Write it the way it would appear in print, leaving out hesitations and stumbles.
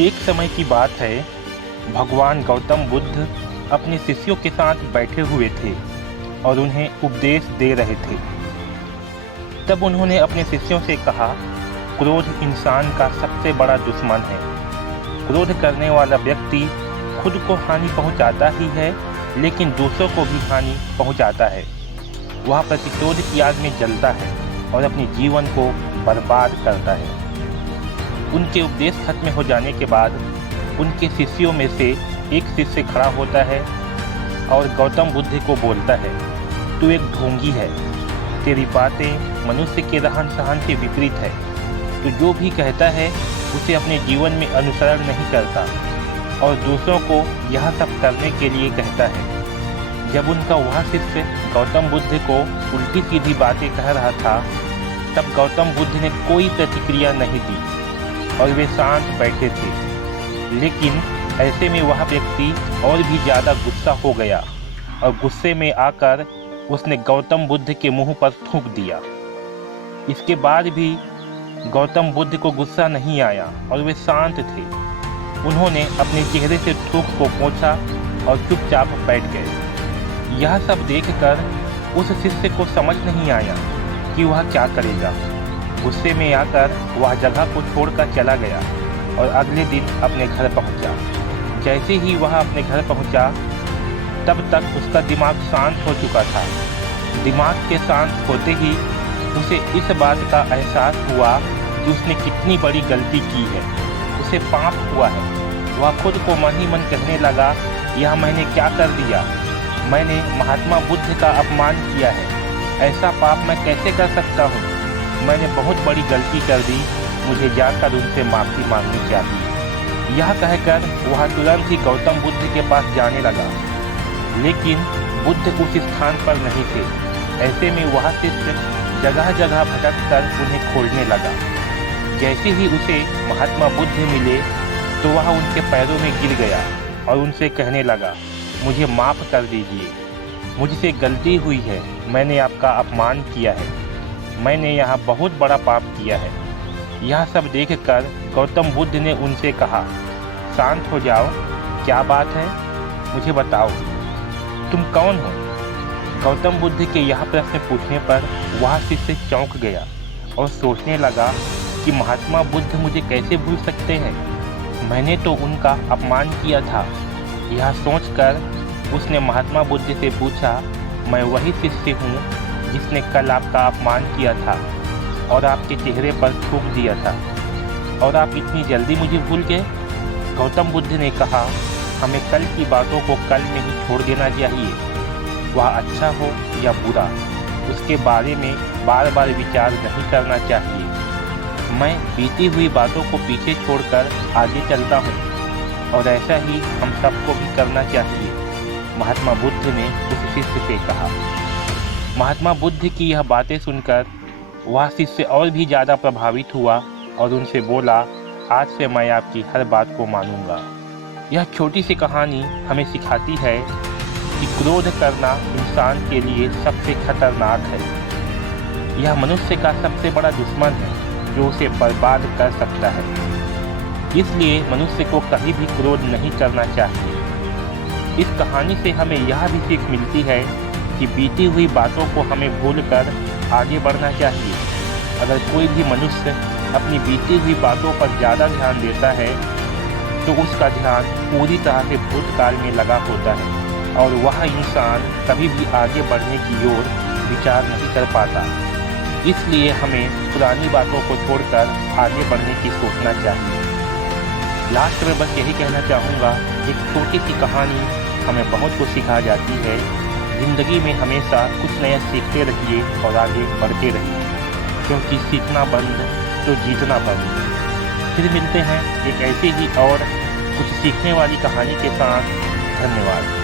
एक समय की बात है, भगवान गौतम बुद्ध अपने शिष्यों के साथ बैठे हुए थे और उन्हें उपदेश दे रहे थे। तब उन्होंने अपने शिष्यों से कहा, क्रोध इंसान का सबसे बड़ा दुश्मन है। क्रोध करने वाला व्यक्ति खुद को हानि पहुंचाता ही है, लेकिन दूसरों को भी हानि पहुंचाता है। वह प्रतिक्रोध की आग में जलता है और अपने जीवन को बर्बाद करता है। उनके उपदेश खत्म हो जाने के बाद उनके शिष्यों में से एक शिष्य खड़ा होता है और गौतम बुद्ध को बोलता है, तू एक ढोंगी है, तेरी बातें मनुष्य के रहन सहन के विपरीत है। तू जो भी कहता है उसे अपने जीवन में अनुसरण नहीं करता और दूसरों को यह सब करने के लिए कहता है। जब उनका वह शिष्य गौतम बुद्ध को उल्टी सीधी बातें कह रहा था, तब गौतम बुद्ध ने कोई प्रतिक्रिया नहीं दी और वे शांत बैठे थे। लेकिन ऐसे में वह व्यक्ति और भी ज़्यादा गुस्सा हो गया और गुस्से में आकर उसने गौतम बुद्ध के मुंह पर थूक दिया। इसके बाद भी गौतम बुद्ध को गुस्सा नहीं आया और वे शांत थे। उन्होंने अपने चेहरे से थूक को पोंछा और चुपचाप बैठ गए। यह सब देखकर उस शिष्य को समझ नहीं आया कि वह क्या करेगा। गुस्से में आकर वह जगह को छोड़कर चला गया और अगले दिन अपने घर पहुंचा। जैसे ही वह अपने घर पहुंचा, तब तक उसका दिमाग शांत हो चुका था। दिमाग के शांत होते ही उसे इस बात का एहसास हुआ कि उसने कितनी बड़ी गलती की है। उसे पाप हुआ है। वह खुद को मन ही मन कहने लगा, यह मैंने क्या कर दिया? मैंने महात्मा बुद्ध का अपमान किया है। ऐसा पाप मैं कैसे कर सकता हूँ? मैंने बहुत बड़ी गलती कर दी, मुझे जाकर उनसे माफ़ी मांगनी चाहिए। यह कहकर वह तुरंत ही गौतम बुद्ध के पास जाने लगा, लेकिन बुद्ध उस स्थान पर नहीं थे। ऐसे में वह शिष्य जगह जगह भटक कर उन्हें खोजने लगा। जैसे ही उसे महात्मा बुद्ध मिले तो वह उनके पैरों में गिर गया और उनसे कहने लगा, मुझे माफ़ कर दीजिए, मुझसे गलती हुई है, मैंने आपका अपमान किया है, मैंने यहाँ बहुत बड़ा पाप किया है। यह सब देखकर गौतम बुद्ध ने उनसे कहा, शांत हो जाओ, क्या बात है, मुझे बताओ, तुम कौन हो? गौतम बुद्ध के यह प्रश्न पूछने पर वह शिष्य चौंक गया और सोचने लगा कि महात्मा बुद्ध मुझे कैसे भूल सकते हैं, मैंने तो उनका अपमान किया था। यह सोचकर उसने महात्मा बुद्ध से पूछा, मैं वही शिष्य हूँ जिसने कल आपका अपमान किया था और आपके चेहरे पर थूक दिया था, और आप इतनी जल्दी मुझे भूल गए? गौतम बुद्ध ने कहा, हमें कल की बातों को कल में ही छोड़ देना चाहिए। वह अच्छा हो या बुरा, उसके बारे में बार बार विचार नहीं करना चाहिए। मैं बीती हुई बातों को पीछे छोड़कर आगे चलता हूँ और ऐसा ही हम सबको भी करना चाहिए, महात्मा बुद्ध ने उस शिष्य से कहा। महात्मा बुद्ध की यह बातें सुनकर वह शिष्य और भी ज़्यादा प्रभावित हुआ और उनसे बोला, आज से मैं आपकी हर बात को मानूंगा। यह छोटी सी कहानी हमें सिखाती है कि क्रोध करना इंसान के लिए सबसे खतरनाक है। यह मनुष्य का सबसे बड़ा दुश्मन है जो उसे बर्बाद कर सकता है। इसलिए मनुष्य को कभी भी क्रोध नहीं करना चाहिए। इस कहानी से हमें यह भी सीख मिलती है कि बीती हुई बातों को हमें भूलकर आगे बढ़ना चाहिए। अगर कोई भी मनुष्य अपनी बीती हुई बातों पर ज़्यादा ध्यान देता है तो उसका ध्यान पूरी तरह से भूतकाल में लगा होता है और वह इंसान कभी भी आगे बढ़ने की ओर विचार नहीं कर पाता। इसलिए हमें पुरानी बातों को छोड़कर आगे बढ़ने की सोचना चाहिए। लास्ट में बस यही कहना चाहूँगा, एक छोटी सी कहानी हमें बहुत कुछ सिखा जाती है। ज़िंदगी में हमेशा कुछ नया सीखते रहिए और आगे बढ़ते रहिए, क्योंकि सीखना बंद तो जीतना बंद। फिर मिलते हैं एक ऐसी ही और कुछ सीखने वाली कहानी के साथ। धन्यवाद।